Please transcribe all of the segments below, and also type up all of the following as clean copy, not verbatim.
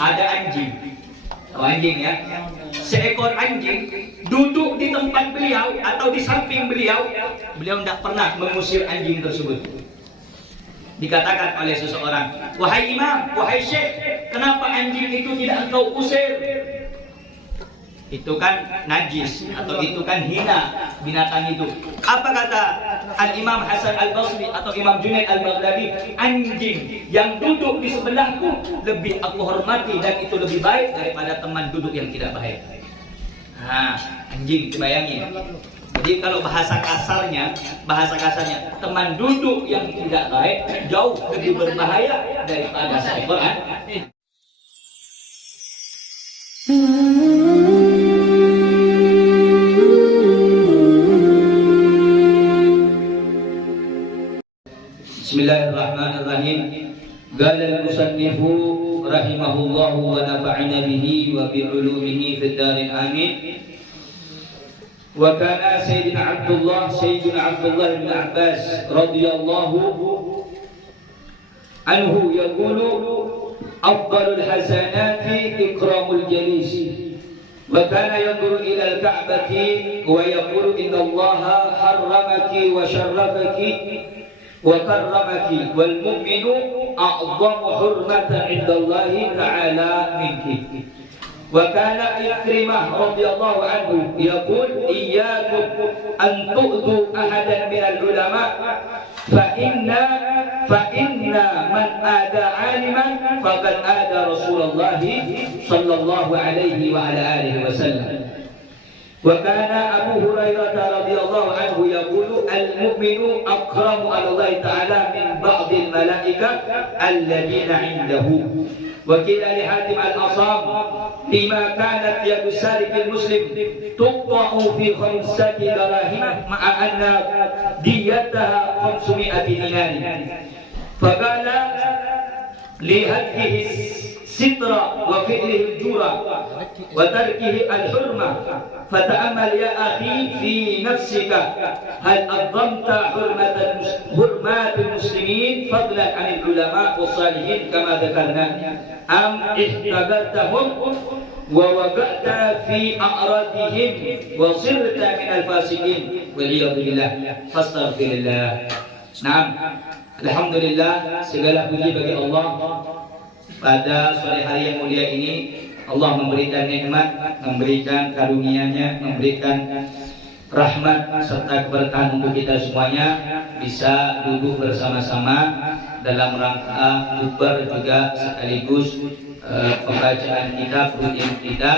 ada anjing. Tahu anjing ya? Seekor anjing duduk di tempat beliau atau di samping beliau, beliau tidak pernah mengusir anjing tersebut. Dikatakan oleh seseorang, wahai imam, wahai syekh, kenapa anjing itu tidak engkau usir? Itu kan najis atau itu kan hina binatang itu. Apa kata Al-Imam Hasan Al-Basri atau Imam Junaid Al-Baghdadi? Anjing yang duduk di sebelahku lebih aku hormati dan itu lebih baik daripada teman duduk yang tidak baik. Nah, anjing dibayangin. Jadi kalau bahasa kasarnya, teman duduk yang tidak baik jauh lebih berbahaya daripada seekor anjing. Bismillahirrahmanirrahim. Qala al-musannifu rahimahullahu wa nafa'ana bihi wa bi 'ulumihi fid darin amin. Wa kana sayyidina Abdullah bin Abbas radhiyallahu anhu yaqulu afdalul hasanati ikramul jalis. Wa kana yanzuru ila al-ka'bati wa yaqulu inna Allaha harramaki wa syarrafaki وكرمك والمؤمن أعظم حرمة عند الله تعالى منك. وكان عكرمة رضي الله عنه يقول إياكم أن تؤذوا أحدا من العلماء فإن من آذى عالما فقد آذى رسول الله صلى الله عليه وعلى آله وسلم. وكان أبو هريرة رضي الله عنه يقول المؤمن أكرم على الله تعالى من بعض الملائكة الذين عنده. وقيل لحاتم الأصام لما كانت يد السارق المسلم تقطع في 5 دراهم مع أن ديتها 500 دينار فقال لهديه الستر وفعله الجورة وتركه الحرمة فتأمل يا أخي في نفسك هل أضمت حرمات المسلمين فضلا عن العلماء والصالحين كما ذكرنا أم احتقرتهم ووقعت في أعراضهم وصرت من الفاسقين والعياذ بالله فاستغفر الله. Nah, alhamdulillah segala puji bagi Allah. Pada sore hari yang mulia ini Allah memberikan nikmat, memberikan karunia-Nya, memberikan rahmat serta keberkahan untuk kita semuanya bisa duduk bersama-sama dalam rangka bukber juga sekaligus pembacaan kitab rutin kita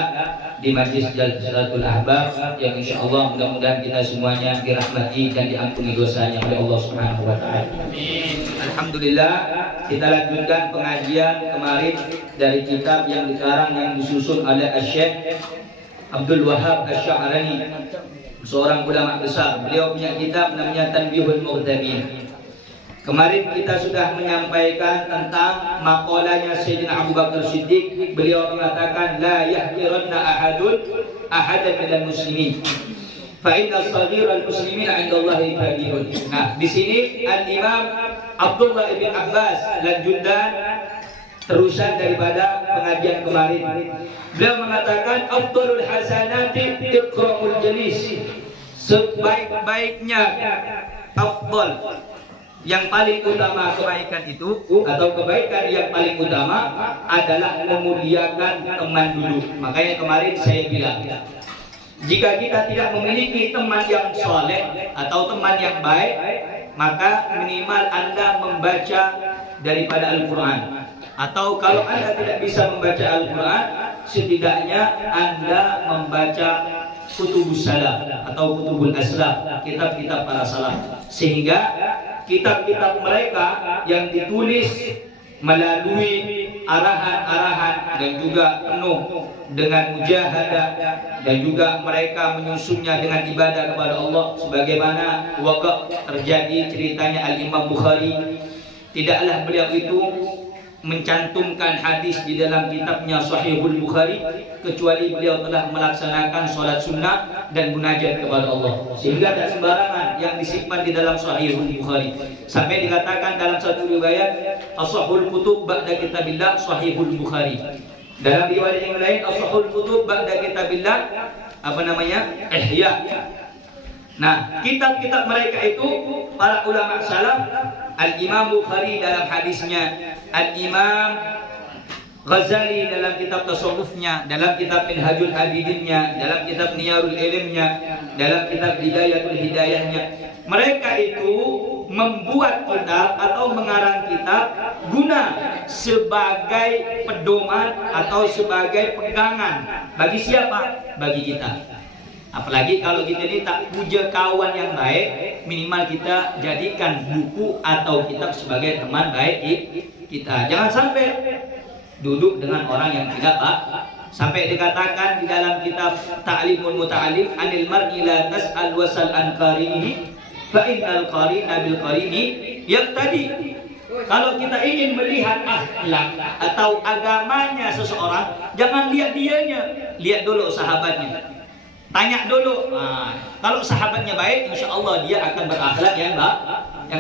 di Majlis Jalsatul Ahbab yang insyaallah mudah-mudahan kita semuanya dirahmati dan diampuni dosanya oleh Allah Subhanahu wa taala. Alhamdulillah, kita lanjutkan pengajian kemarin dari kitab yang dikarang yang disusun oleh Syekh Abdul Wahab Asy-Sya'rani, seorang ulama besar. Beliau punya kitab namanya Tanbihul Mughtabin. Kemarin kita sudah menyampaikan tentang makalahnya Sayyidina Abu Bakar Siddiq. Beliau mengatakan la yahqiranna ahadan minal muslimin fa inna as-saghira al-muslimin 'inda Allahi kabirun. Nah, di sini Al-Imam Abdullah bin Abbas lanjutan terusan daripada pengajian kemarin. Beliau mengatakan afdalul hasanati ikramul jalis. Sebaik-baiknya afdal, yang paling utama kebaikan itu atau kebaikan yang paling utama adalah memuliakan teman duduk. Makanya kemarin saya bilang, jika kita tidak memiliki teman yang soleh atau teman yang baik, maka minimal Anda membaca daripada Al-Quran. Atau kalau Anda tidak bisa membaca Al-Quran, setidaknya Anda membaca kutubus salaf atau kutubul aslaf, kitab-kitab para salaf, sehingga kitab-kitab mereka yang ditulis melalui arahan-arahan dan juga penuh dengan mujahadah, dan juga mereka menyusunnya dengan ibadah kepada Allah sebagaimana waqaf terjadi ceritanya Al-Imam Bukhari. Tidaklah beliau itu mencantumkan hadis di dalam kitabnya Sahihul Bukhari kecuali beliau telah melaksanakan sholat sunnah dan munajat kepada Allah, sehingga tak sembarangan yang disimpan di dalam Sahihul Bukhari. Sampai dikatakan dalam satu riwayat ashahul kutub ba'da kitabillah Sahihul Bukhari. Dalam riwayat yang lain Ashahul Kutub ba'da kitabillah apa namanya? Ihya. Nah, kitab-kitab mereka itu para ulama salaf, Al-Imam Bukhari dalam hadisnya, Al-Imam Ghazali dalam kitab tasawufnya, dalam kitab Minhajul Abidinnya, dalam kitab Niyarul Ilmnya, dalam kitab Hidayatul Hidayahnya. Mereka itu membuat kitab atau mengarang kitab guna sebagai pedoman atau sebagai pegangan bagi siapa? Bagi kita. Apalagi kalau kita ini tak puja kawan yang baik, minimal kita jadikan buku atau kitab sebagai teman baik kita. Jangan sampai duduk dengan orang yang tidak baik. Sampai dikatakan di dalam kitab Ta'limul Muta'allim, anil mar'i la tas'al wasal an qarinihi fa innal qarina bil qarini yaqtadi. Kalau kita ingin melihat akhlak atau agamanya seseorang, jangan lihat dianya, lihat dulu sahabatnya. Tanya dulu. Kalau sahabatnya baik, insya Allah dia akan berakhlak yang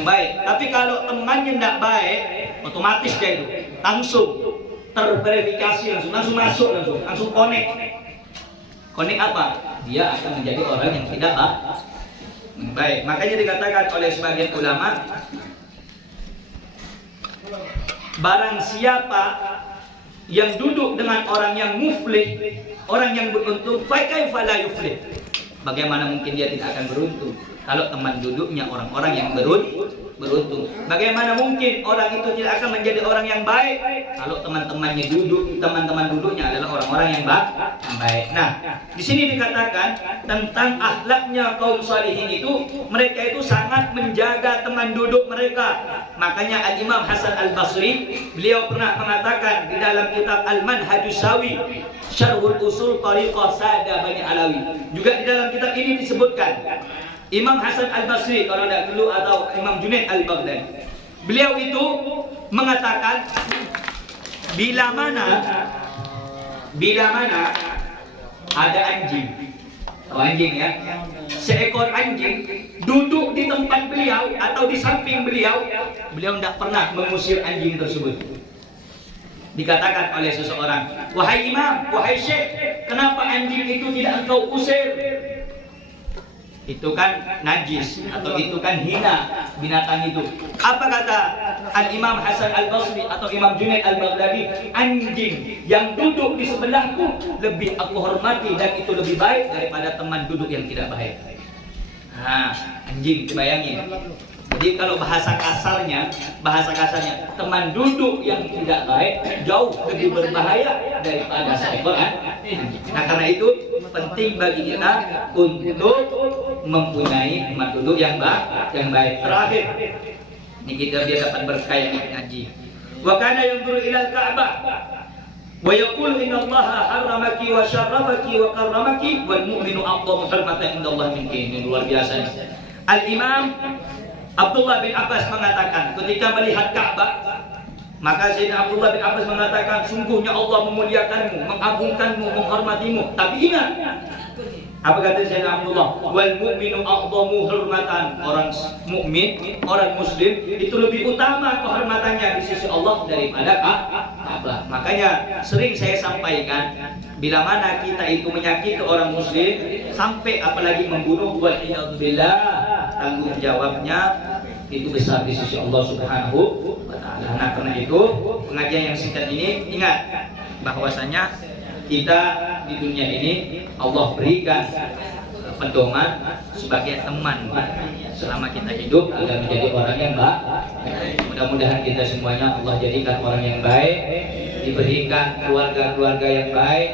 baik. Tapi kalau temannya tidak baik, otomatis dia itu langsung terverifikasi, langsung masuk, langsung connect. Connect apa? Dia akan menjadi orang yang tidak baik. Makanya dikatakan oleh sebagian ulama, barang siapa yang duduk dengan orang yang muflih, orang yang beruntung, fakaifa la yuflih. Bagaimana mungkin dia tidak akan beruntung kalau teman duduknya orang-orang yang beruntung? Bagaimana mungkin orang itu tidak akan menjadi orang yang baik kalau teman-teman duduknya adalah orang-orang yang baik? Nah, di sini dikatakan tentang akhlaknya kaum salihin itu, mereka itu sangat menjaga teman duduk mereka. Makanya Al-Imam Hasan Al-Basri, beliau pernah mengatakan di dalam kitab Al-Manhajus Sawi, Syarhul Usul Tariqah Sada Bani Alawi. Juga di dalam kitab ini disebutkan Imam Hasan Al-Basri, kalau tidak dulu, atau Imam Junaid Al-Baghdadi, beliau itu mengatakan bila mana ada anjing, anjing ya, seekor anjing duduk di tempat beliau atau di samping beliau tidak pernah mengusir anjing tersebut. Dikatakan oleh seseorang, wahai imam, wahai syekh, kenapa anjing itu tidak engkau usir? Itu kan najis, atau itu kan hina binatang itu. Apa kata Al-Imam Hasan Al-Basri atau Imam Junaid Al-Baghdadi? Anjing yang duduk di sebelahku lebih aku hormati dan itu lebih baik daripada teman duduk yang tidak baik. Nah, anjing, bayangin. Jadi kalau bahasa kasarnya, teman duduk yang tidak baik jauh lebih berbahaya daripada seekor anjing. Nah, karena itu penting bagi kita untuk mempunyai teman duduk yang baik. Terakhir, ini dia dapat berkah yang ngaji. Wa kana yanzuru ila al-Ka'bah wa yaqulu inna Allaha harramaki wa syarrafaki wa karramaki wal mu'minu a'dhamu hurmatan indallahi minki. Ini luar biasa. Al-Imam Abdullah bin Abbas mengatakan ketika melihat Ka'bah, maka Sayyidina Abdullah bin Abbas mengatakan, sungguhnya Allah memuliakanmu, mengagungkanmu, menghormatimu. Tapi ingat, apa kata Sayyidina Abdullah? Wal mu'minu a'dhamu hurmatan. Orang mukmin, orang muslim itu lebih utama kehormatannya di sisi Allah daripada Ka'bah. Makanya sering saya sampaikan, bila mana kita itu menyakiti orang muslim sampai apalagi membunuh, waliyadzubillah, tanggung jawabnya itu besar di sisi Allah Subhanahu wa ta'ala. Nah, karena itu pengajian yang singkat ini, ingat bahwasanya kita di dunia ini Allah berikan pedoman sebagai teman selama kita hidup agar menjadi orang yang baik. Mudah-mudahan kita semuanya Allah jadikan orang yang baik, diberikan keluarga-keluarga yang baik,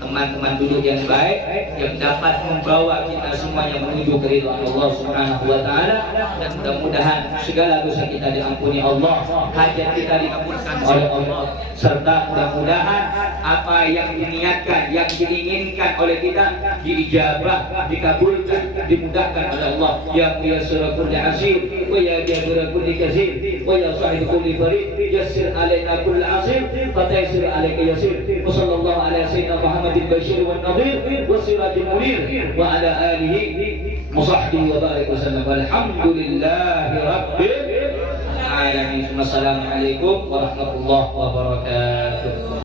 teman-teman duduk yang baik, yang dapat membawa kita semuanya menuju keridhaan Allah Subhanahu wa ta'ala. Dan mudah-mudahan segala dosa kita diampuni Allah, hajat kita dikabulkan oleh Allah, serta mudah-mudahan apa yang diniatkan, yang diinginkan oleh kita diijabah, dikabulkan, dimudahkan oleh Allah. Ya muyassir kulli asir wa ya jabir kulli kasir wa ya sahib kulli farid yassir alaina kulli asir fataysir alayka yasir. Wa sallallahu ala sayyidina Muhammadin bashir wan nadhir wa sirajul munir wa ala alihi wa sahbihi wa barik wa sallam. Alhamdulillahi rabbil alamin. Wassalamualaikum warahmatullahi wabarakatuh.